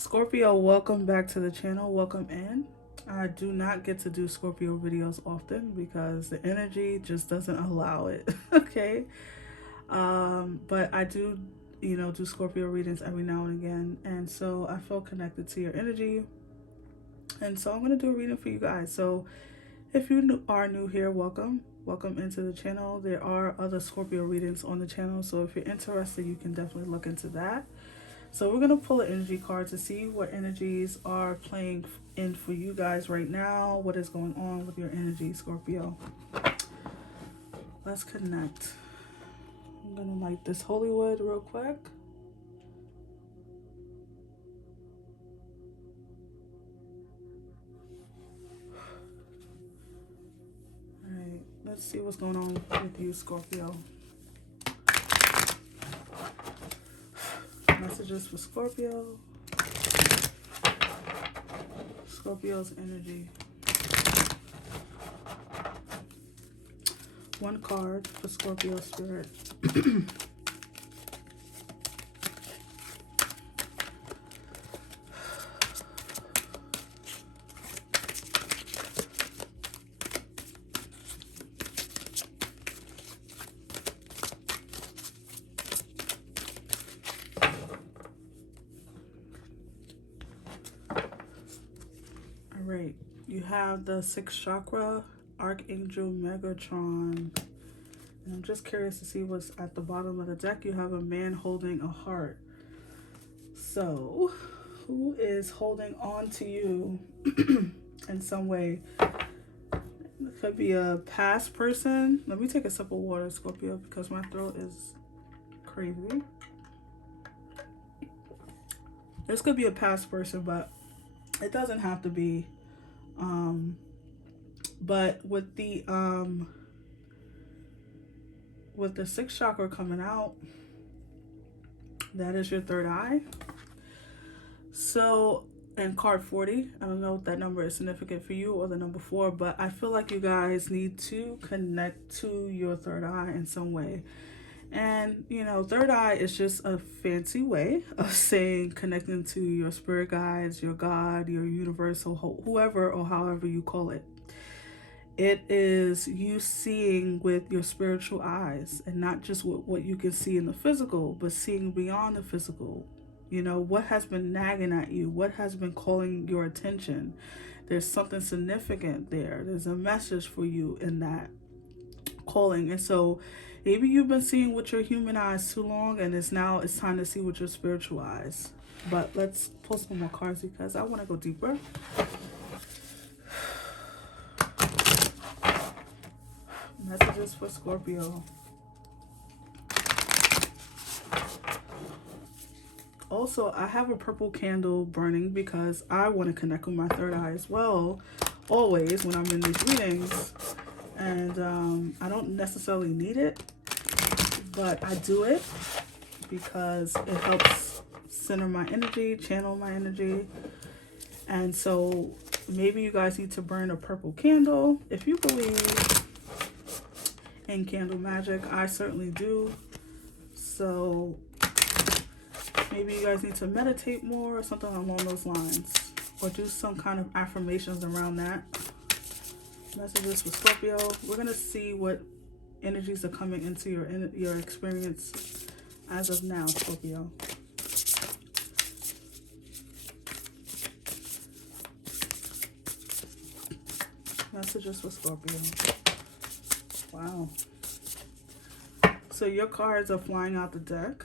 Scorpio, welcome back to the channel. Welcome in. I do not get to do Scorpio videos often because the energy just doesn't allow it. Okay. But I do, do Scorpio readings every now and again. And so I feel connected to your energy. And so I'm going to do a reading for you guys. So if you are new here, welcome. Welcome into the channel. There are other Scorpio readings on the channel. So if you're interested, you can definitely look into that. So we're going to pull an energy card to see what energies are playing in for you guys right now. What is going on with your energy, Scorpio? Let's connect. I'm going to light this holy wood real quick. All right, let's see what's going on with you, Scorpio. Messages for Scorpio. Scorpio's energy. One card for Scorpio spirit. Right, you have the 6th chakra, Archangel Megatron. And I'm just curious to see what's at the bottom of the deck. You have a man holding a heart. So, who is holding on to you in some way? It could be a past person. Let me take a sip of water, Scorpio, because my throat is crazy. This could be a past person, but it doesn't have to be. But with the 6th chakra coming out, that is your third eye. So, and card 40, I don't know if that number is significant for you or the number 4, but I feel like you guys need to connect to your third eye in some way. And, third eye is just a fancy way of saying connecting to your spirit guides, your God, your universal, whoever or however you call it. It is you seeing with your spiritual eyes and not just what you can see in the physical, but seeing beyond the physical. What has been nagging at you? What has been calling your attention? There's something significant there. There's a message for you in that calling. And so maybe you've been seeing with your human eyes too long, and it's time to see with your spiritual eyes. But let's pull some more cards because I want to go deeper. Messages for Scorpio. Also, I have a purple candle burning because I want to connect with my third eye as well, always when I'm in these readings. And I don't necessarily need it, but I do it because it helps center my energy, channel my energy. And so maybe you guys need to burn a purple candle if you believe in candle magic. I certainly do. So maybe you guys need to meditate more or something along those lines, or do some kind of affirmations around that. Messages for Scorpio. We're gonna see what energies are coming into your experience as of now, Scorpio. Messages for Scorpio. Wow. So your cards are flying out the deck.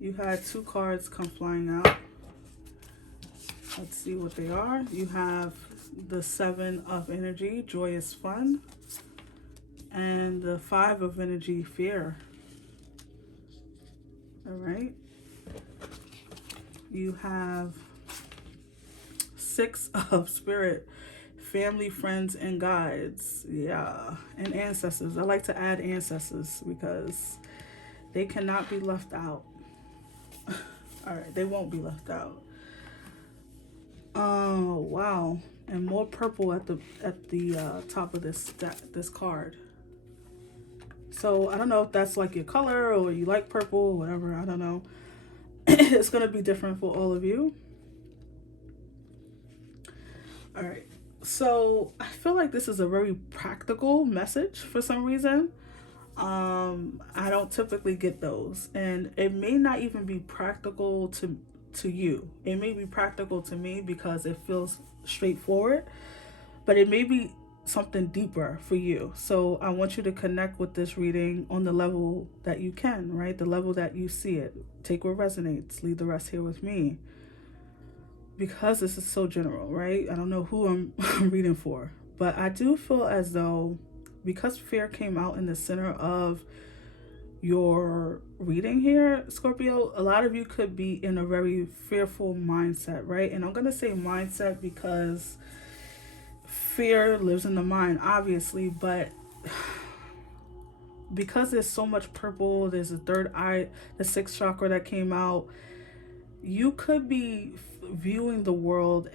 You had 2 cards come flying out. Let's see what they are. You have the 7 of energy, joyous fun, and the 5 of energy, fear. All right. You have 6 of spirit, family, friends, and guides. Yeah, and ancestors. I like to add ancestors because they cannot be left out. All right, they won't be left out. Oh, wow. And more purple at the top of this card. So I don't know if that's like your color or you like purple or whatever. I don't know. it's going to be different for all of you. All right. So I feel like this is a very practical message for some reason. I don't typically get those, and it may not even be practical to you. It may be practical to me because it feels straightforward, but it may be something deeper for you. So I want you to connect with this reading on the level that you can, right? The level that you see it. Take what resonates, leave the rest here with me. Because this is so general, right? I don't know who I'm reading for, but I do feel as though because fear came out in the center of your reading here, Scorpio, a lot of you could be in a very fearful mindset, right? And I'm going to say mindset because fear lives in the mind, obviously, but because there's so much purple, there's a third eye, the sixth chakra that came out, you could be viewing the world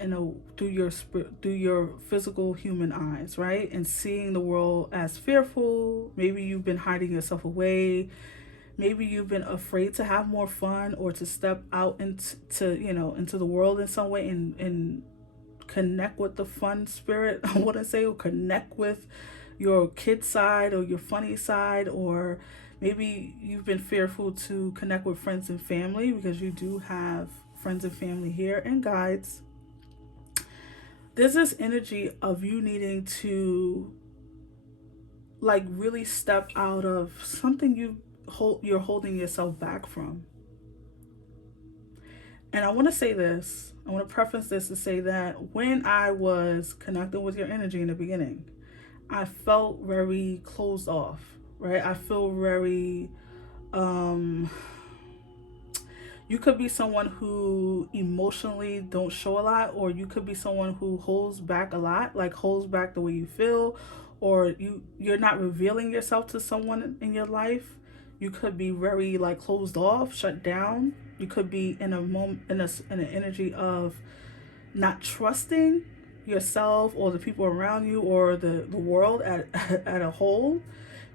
through your physical human eyes, right? And seeing the world as fearful. Maybe you've been hiding yourself away. Maybe you've been afraid to have more fun or to step out into the world in some way and connect with the fun spirit. I want to say, or connect with your kid side or your funny side, or maybe you've been fearful to connect with friends and family because you do have friends and family here and guides. There's this energy of you needing to like really step out of something you're holding yourself back from. And I want to say this, I want to preface this to say that when I was connecting with your energy in the beginning, I felt very closed off, right? I feel very you could be someone who emotionally don't show a lot, or you could be someone who holds back a lot, like holds back the way you feel, or you're not revealing yourself to someone in your life. You could be very like closed off, shut down. You could be in a moment in an energy of not trusting yourself or the people around you or the world at a whole.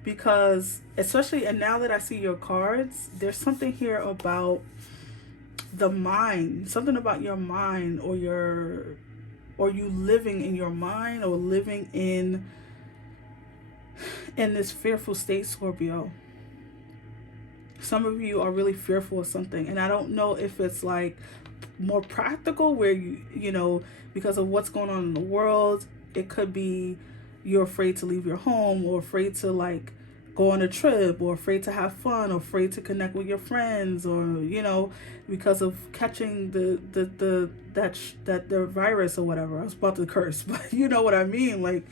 Because especially, and now that I see your cards, there's something here about the mind, something about your mind, or you living in your mind, or living in this fearful state, Scorpio. Some of you are really fearful of something, and I don't know if it's like more practical where you know, because of what's going on in the world, it could be you're afraid to leave your home, or afraid to like go on a trip, or afraid to have fun, or afraid to connect with your friends, or you know, because of catching the virus or whatever. I was about to curse, but you know what I mean. Like,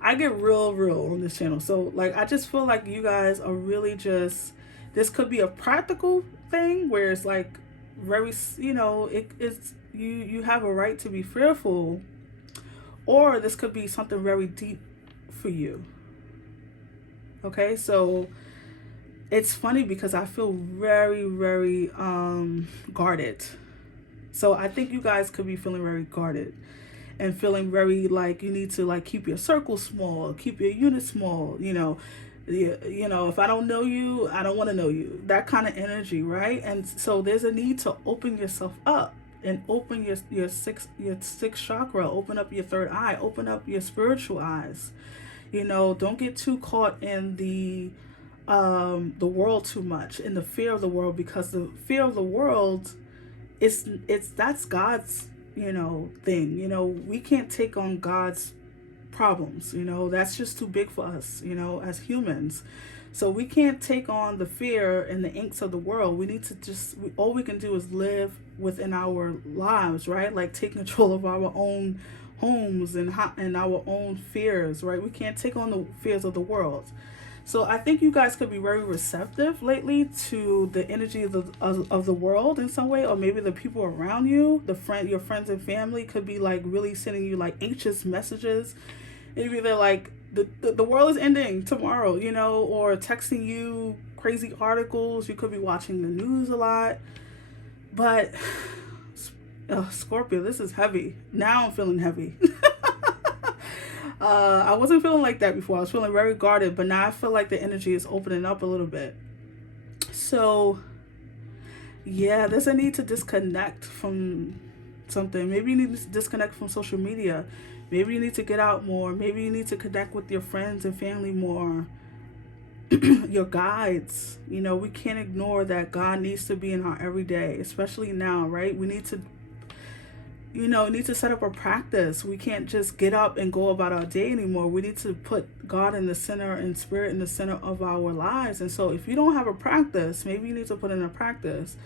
I get real on this channel, so like I just feel like you guys are really just, this could be a practical thing where it's like very, you know, it's you have a right to be fearful, or this could be something very deep for you. Okay, so it's funny because I feel very guarded. So I think you guys could be feeling very guarded and feeling very like you need to like keep your circle small, keep your unit small, you know, if I don't know you, I don't want to know you, that kind of energy, right? And so there's a need to open yourself up and open your sixth chakra, open up your third eye, open up your spiritual eyes. You know, don't get too caught in the world too much, in the fear of the world, because the fear of the world that's God's, you know, thing. You know, we can't take on God's problems, you know, that's just too big for us, you know, as humans. So we can't take on the fear and the angst of the world. We need to all we can do is live within our lives, right? Like take control of our own homes and our own fears, right? We can't take on the fears of the world. So I think you guys could be very receptive lately to the energy of the world in some way, or maybe the people around you, your friends and family could be like really sending you like anxious messages. Maybe they're like, the world is ending tomorrow, you know, or texting you crazy articles. You could be watching the news a lot. But Scorpio, this is heavy. Now I'm feeling heavy. I wasn't feeling like that before. I was feeling very guarded, but now I feel like the energy is opening up a little bit. So Yeah, there's a need to disconnect from something. Maybe you need to disconnect from social media. Maybe you need to get out more. Maybe you need to connect with your friends and family more. Your guides. You know, we can't ignore that God needs to be in our everyday, especially now, right? We need to, need to set up a practice. We can't just get up and go about our day anymore. We need to put God in the center and spirit in the center of our lives. And so if you don't have a practice, maybe you need to put in a practice.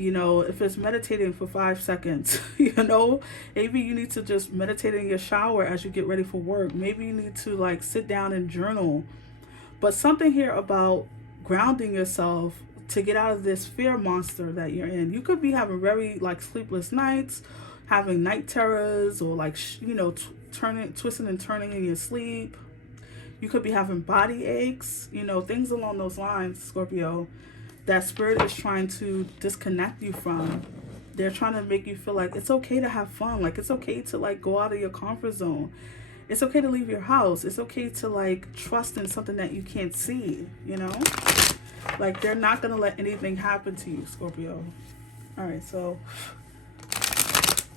If it's meditating for 5 seconds, maybe you need to just meditate in your shower as you get ready for work. Maybe you need to like sit down and journal. But something here about grounding yourself to get out of this fear monster that you're in. You could be having very like sleepless nights, having night terrors, or like turning, twisting and turning in your sleep. You could be having body aches, things along those lines, Scorpio. That spirit is trying to disconnect you from. They're trying to make you feel like it's okay to have fun. Like it's okay to like go out of your comfort zone. It's okay to leave your house. It's okay to like trust in something that you can't see. Like they're not going to let anything happen to you, Scorpio. All right, so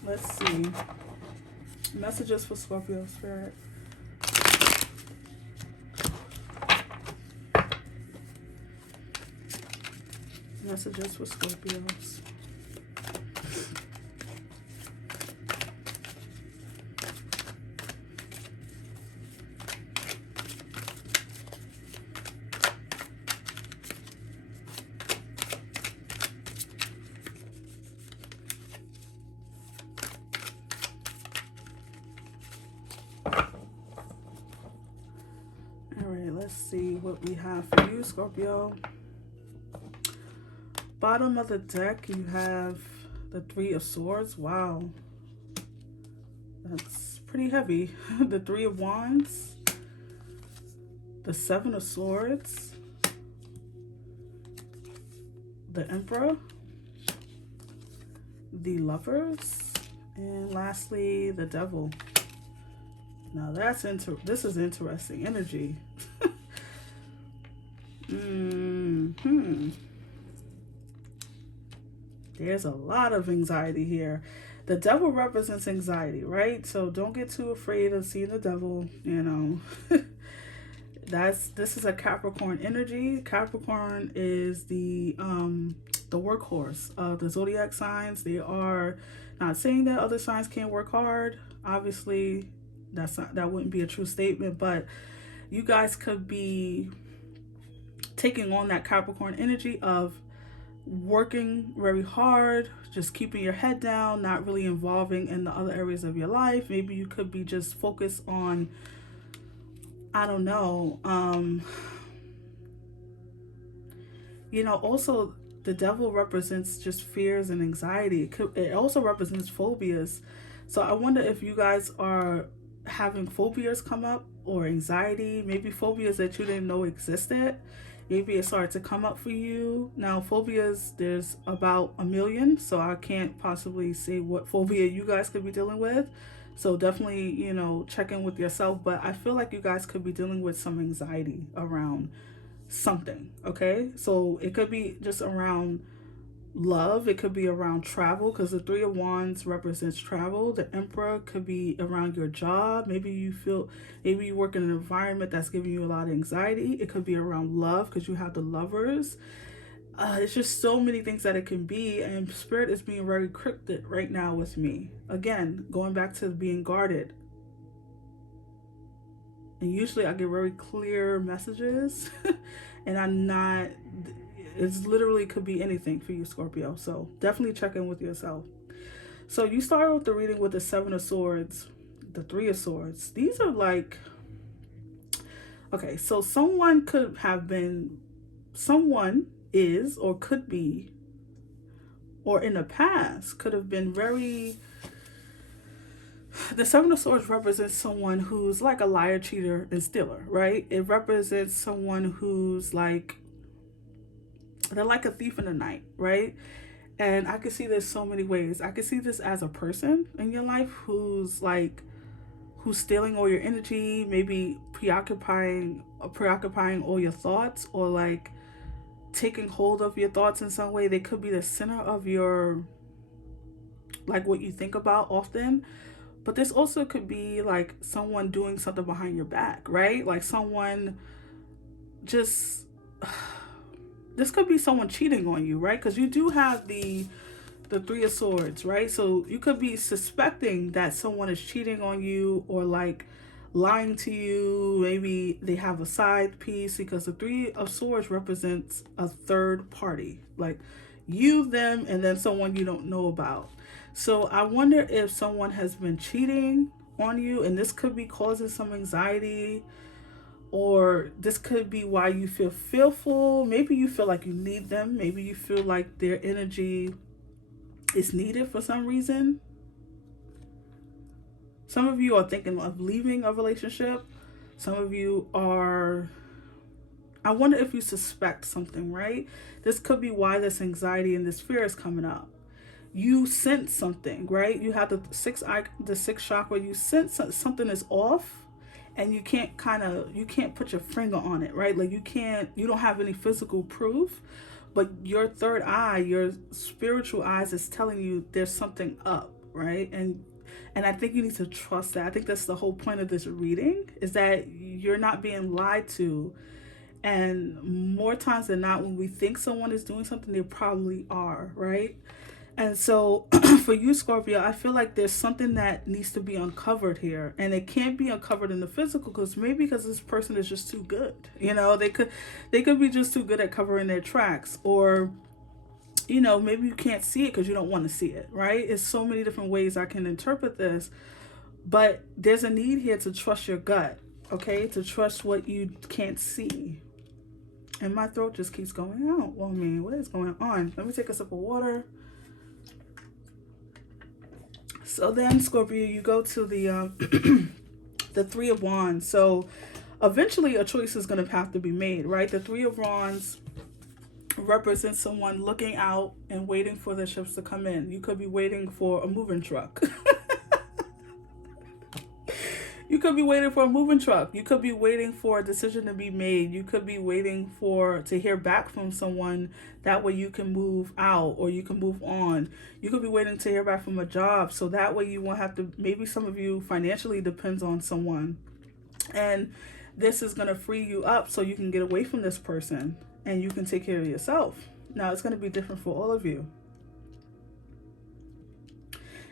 let's see. Messages for Scorpio spirit. Messages for Scorpios. Alright, let's see what we have for you, Scorpio. Bottom of the deck, you have the Three of Swords. Wow. That's pretty heavy. The Three of Wands. The Seven of Swords. The Emperor. The Lovers. And lastly, the Devil. Now this is interesting energy. There's a lot of anxiety here. The devil represents anxiety, right? So don't get too afraid of seeing the devil, This is a Capricorn energy. Capricorn is the workhorse of the zodiac signs. They are not saying that other signs can't work hard. Obviously, that wouldn't be a true statement, but you guys could be taking on that Capricorn energy of working very hard, just keeping your head down, not really involving in the other areas of your life. Maybe you could be just focused on, I don't know, also the devil represents just fears and anxiety. It also represents phobias. So I wonder if you guys are having phobias come up, or anxiety, maybe phobias that you didn't know existed. Maybe it started to come up for you. Now, phobias, there's about 1 million, so I can't possibly say what phobia you guys could be dealing with. So definitely, check in with yourself. But I feel like you guys could be dealing with some anxiety around something, okay? So it could be just around love. It could be around travel, because the Three of Wands represents travel. The Emperor could be around your job. Maybe you work in an environment that's giving you a lot of anxiety. It could be around love, because you have the Lovers. It's just so many things that it can be, and Spirit is being very cryptic right now with me. Again, going back to being guarded. And usually I get very clear messages and it's literally could be anything for you, Scorpio. So definitely check in with yourself. So you start with the reading with the Seven of Swords, the Three of Swords. These are like, okay, so someone is, or could be, or in the past could have been very, the Seven of Swords represents someone who's like a liar, cheater, and stealer, right? It represents someone who's like, they're like a thief in the night, right? And I can see this so many ways. I can see this as a person in your life who's stealing all your energy, maybe preoccupying all your thoughts, or like taking hold of your thoughts in some way. They could be the center of your, like, what you think about often. But this also could be like someone doing something behind your back, right? Like someone just, this could be someone cheating on you, right? Because you do have the Three of Swords, right? So you could be suspecting that someone is cheating on you, or like lying to you. Maybe they have a side piece, because the Three of Swords represents a third party, like you, them, and then someone you don't know about. So I wonder if someone has been cheating on you, and this could be causing some anxiety, or this could be why you feel fearful. Maybe you feel like you need them. Maybe you feel like their energy is needed for some reason. Some of you are thinking of leaving a relationship. Some of you are, I wonder if you suspect something, right? This could be why this anxiety and this fear is coming up. You sense something, right? You have the sixth chakra. You sense something is off, and you can't put your finger on it, right? Like you don't have any physical proof, but your third eye, your spiritual eyes, is telling you there's something up, right? And I think you need to trust that. I think that's the whole point of this reading, is that you're not being lied to. And more times than not, when we think someone is doing something, they probably are, right? And so for you, Scorpio, I feel like there's something that needs to be uncovered here. And it can't be uncovered in the physical, because this person is just too good. They could be just too good at covering their tracks. Or, maybe you can't see it because you don't want to see it, right? It's so many different ways I can interpret this. But there's a need here to trust your gut, okay? To trust what you can't see. And my throat just keeps going out. Well, what is going on? Let me take a sip of water. So then, Scorpio, you go to the the Three of Wands. So eventually a choice is going to have to be made, right? The Three of Wands represents someone looking out and waiting for the ships to come in. You could be waiting for a moving truck. You could be waiting for a moving truck. You could be waiting for a decision to be made. You could be waiting to hear back from someone. That way you can move out, or you can move on. You could be waiting to hear back from a job. So that way you won't have to, maybe some of you financially depends on someone. And this is going to free you up so you can get away from this person and you can take care of yourself. Now it's going to be different for all of you.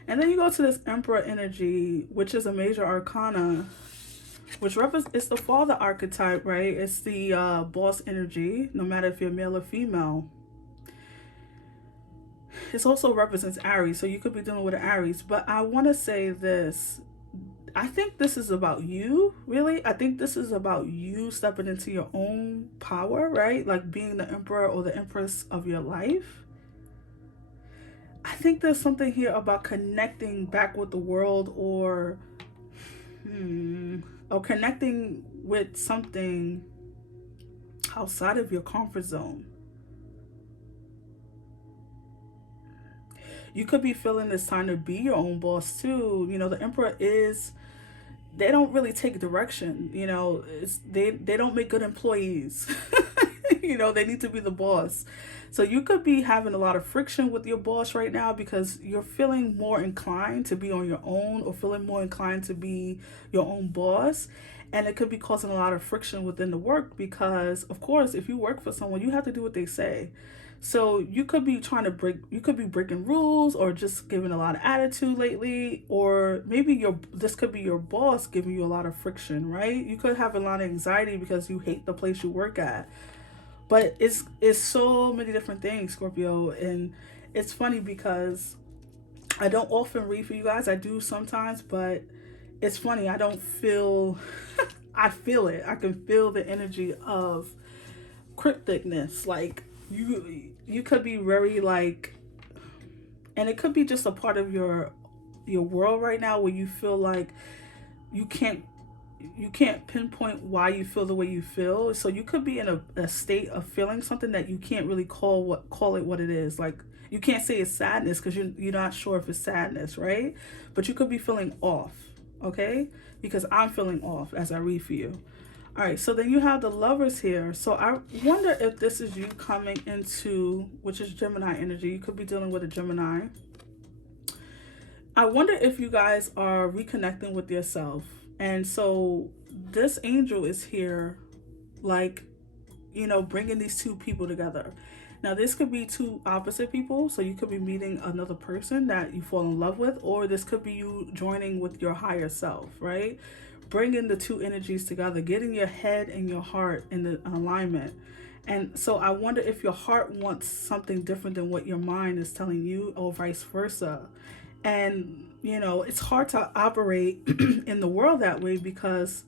And then you go to this Emperor energy, which is a major arcana, which it's the father archetype, right? It's the boss energy, no matter if you're male or female. It also represents Aries, so you could be dealing with an Aries. But I want to say this. I think this is about you, really. I think this is about you stepping into your own power, right? Like being the emperor or the empress of your life. I think there's something here about connecting back with the world, or connecting with something outside of your comfort zone. You could be feeling it's time to be your own boss too. The emperor they don't really take direction. They don't make good employees. They need to be the boss. So you could be having a lot of friction with your boss right now, because you're feeling more inclined to be on your own, or feeling more inclined to be your own boss. And it could be causing a lot of friction within the work, because of course, if you work for someone, you have to do what they say. So you could be breaking rules, or just giving a lot of attitude lately, or maybe this could be your boss giving you a lot of friction, right? You could have a lot of anxiety because you hate the place you work at. But it's so many different things, Scorpio. And it's funny because I don't often read for you guys. I do sometimes, but it's funny. I don't feel, I feel it. I can feel the energy of crypticness. Like you could be very like, and it could be just a part of your world right now where you feel like you can't pinpoint why you feel the way you feel. So you could be in a state of feeling something that you can't really call it what it is. Like you can't say it's sadness because you're not sure if it's sadness, right? But you could be feeling off, okay? Because I'm feeling off as I read for you. All right, so then you have the Lovers here. So I wonder if this is you coming into, which is Gemini energy. You could be dealing with a Gemini. I wonder if you guys are reconnecting with yourself. And so this angel is here, like, bringing these two people together. Now, this could be two opposite people. So you could be meeting another person that you fall in love with, or this could be you joining with your higher self, right? Bringing the two energies together, getting your head and your heart in the alignment. And so I wonder if your heart wants something different than what your mind is telling you, or vice versa. And, it's hard to operate in the world that way because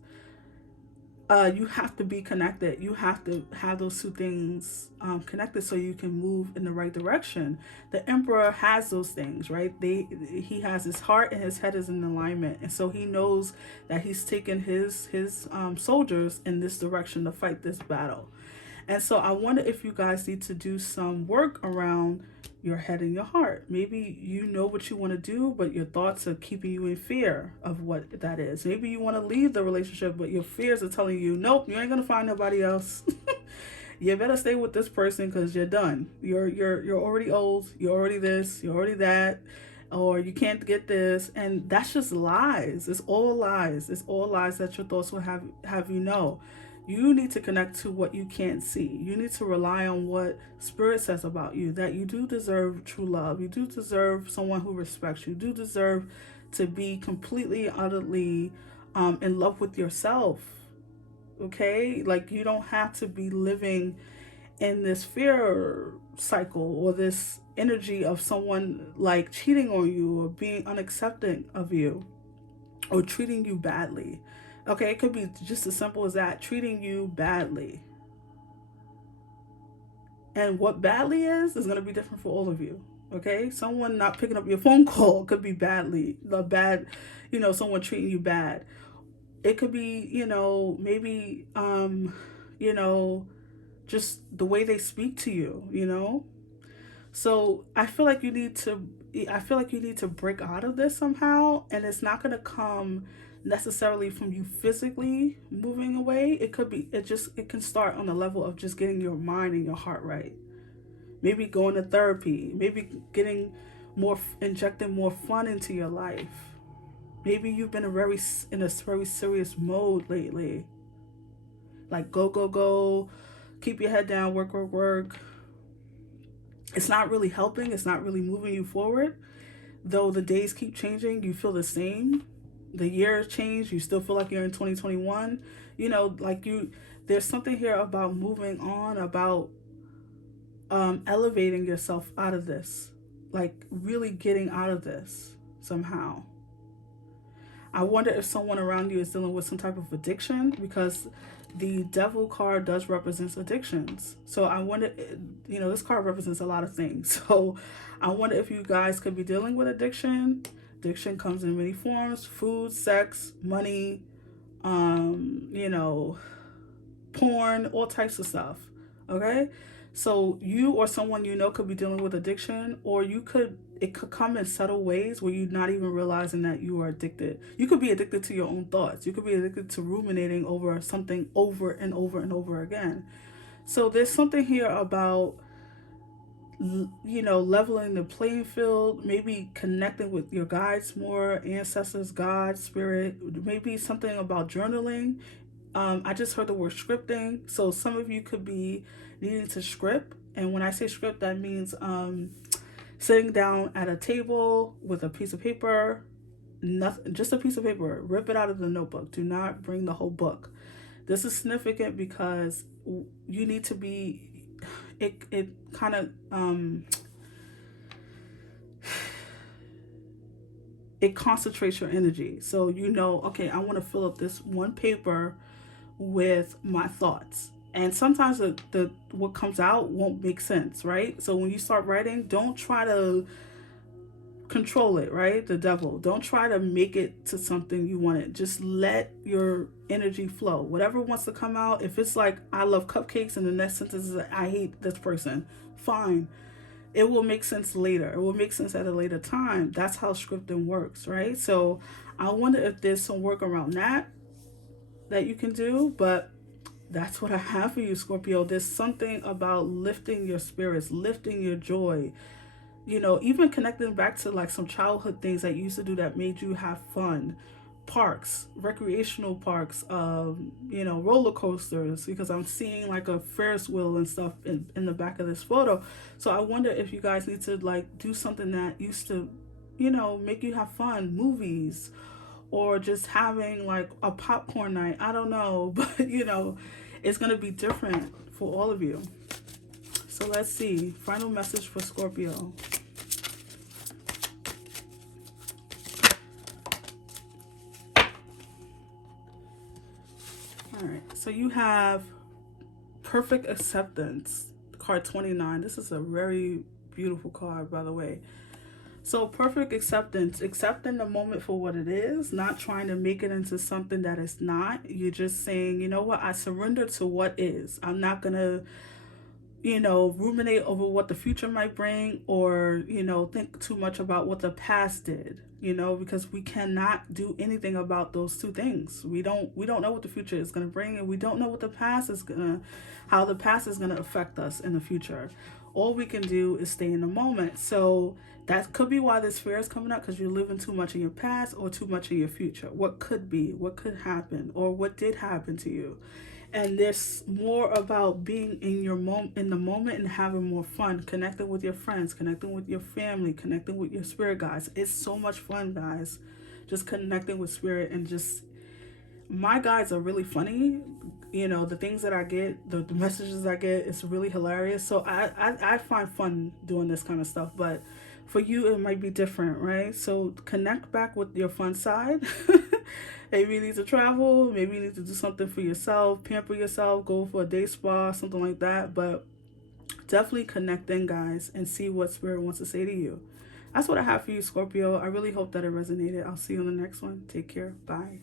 you have to be connected. You have to have those two things connected so you can move in the right direction. The Emperor has those things, right? He has his heart and his head is in alignment, and so he knows that he's taken his soldiers in this direction to fight this battle. And so I wonder if you guys need to do some work around your head and your heart. Maybe you know what you want to do, but your thoughts are keeping you in fear of what that is. Maybe you want to leave the relationship, but your fears are telling you, nope, you ain't gonna find nobody else. You better stay with this person because you're done. You're already old. You're already this. You're already that. Or you can't get this. And that's just lies. It's all lies. It's all lies that your thoughts will have you know. You need to connect to what you can't see. You need to rely on what Spirit says about you, that you do deserve true love. You do deserve someone who respects you. You do deserve to be completely, utterly in love with yourself. Okay? Like, you don't have to be living in this fear cycle or this energy of someone like cheating on you or being unaccepting of you or treating you badly. Okay, it could be just as simple as that, treating you badly. And what badly is going to be different for all of you. Okay, someone not picking up your phone call could be badly, someone treating you bad. It could be, maybe, just the way they speak to you, So I feel like you need to break out of this somehow, and it's not going to come necessarily from you physically moving away. It can start on the level of just getting your mind and your heart right. Maybe going to therapy, maybe injecting more fun into your life. Maybe you've been in a very serious mode lately. Like go, keep your head down, work. It's not really helping, it's not really moving you forward. Though the days keep changing, you feel the same. The years change, you still feel like you're in 2021. There's something here about moving on, about elevating yourself out of this, like really getting out of this somehow. I wonder if someone around you is dealing with some type of addiction, because the Devil card does represent addictions. So I wonder, this card represents a lot of things. So I wonder if you guys could be dealing with addiction. Addiction comes in many forms: food, sex, money, porn, all types of stuff. Okay? So you or someone could be dealing with addiction, or it could come in subtle ways where you're not even realizing that you are addicted. You could be addicted to your own thoughts. You could be addicted to ruminating over something over and over and over again. So there's something here about leveling the playing field, maybe connecting with your guides more, ancestors, God, spirit, maybe something about journaling. I just heard the word scripting. So some of you could be needing to script. And when I say script, that means sitting down at a table with a piece of paper, nothing, just a piece of paper, rip it out of the notebook. Do not bring the whole book. This is significant because you need to be, it kind of, it concentrates your energy. So okay, I want to fill up this one paper with my thoughts. And sometimes what comes out won't make sense, right? So when you start writing, don't try to control it, right? The devil. Don't try to make it to something you want it. Just let your energy flow. Whatever wants to come out. If it's like, I love cupcakes, and the next sentence is, I hate this person, fine. It will make sense later. It will make sense at a later time. That's how scripting works, right? So I wonder if there's some work around that you can do. But that's what I have for you, Scorpio. There's something about lifting your spirits, lifting your joy, even connecting back to like some childhood things that you used to do that made you have fun. Parks, recreational parks, roller coasters, because I'm seeing like a Ferris wheel and stuff in the back of this photo. So I wonder if you guys need to like do something that used to, make you have fun, movies, or just having like a popcorn night. I don't know, but it's going to be different for all of you. So let's see. Final message for Scorpio. All right. So you have perfect acceptance, card 29. This is a very beautiful card, by the way. So perfect acceptance, accepting the moment for what it is, not trying to make it into something that it's not. You're just saying, you know what, I surrender to what is. I'm not going to, ruminate over what the future might bring, or, think too much about what the past did, because we cannot do anything about those two things. We don't know what the future is going to bring, and we don't know what the past is how the past is going to affect us in the future. All we can do is stay in the moment. So that could be why this fear is coming up, because you're living too much in your past or too much in your future. What could be, what could happen, or what did happen to you. And there's more about being in the moment and having more fun, connecting with your friends, connecting with your family, connecting with your spirit guides. It's so much fun, guys. Just connecting with spirit, and just, my guides are really funny. The things that I get, the messages I get, it's really hilarious. So I find fun doing this kind of stuff. But for you, it might be different, right? So connect back with your fun side. Maybe you need to travel. Maybe you need to do something for yourself, pamper yourself, go for a day spa, something like that. But definitely connect in, guys, and see what Spirit wants to say to you. That's what I have for you, Scorpio. I really hope that it resonated. I'll see you on the next one. Take care. Bye.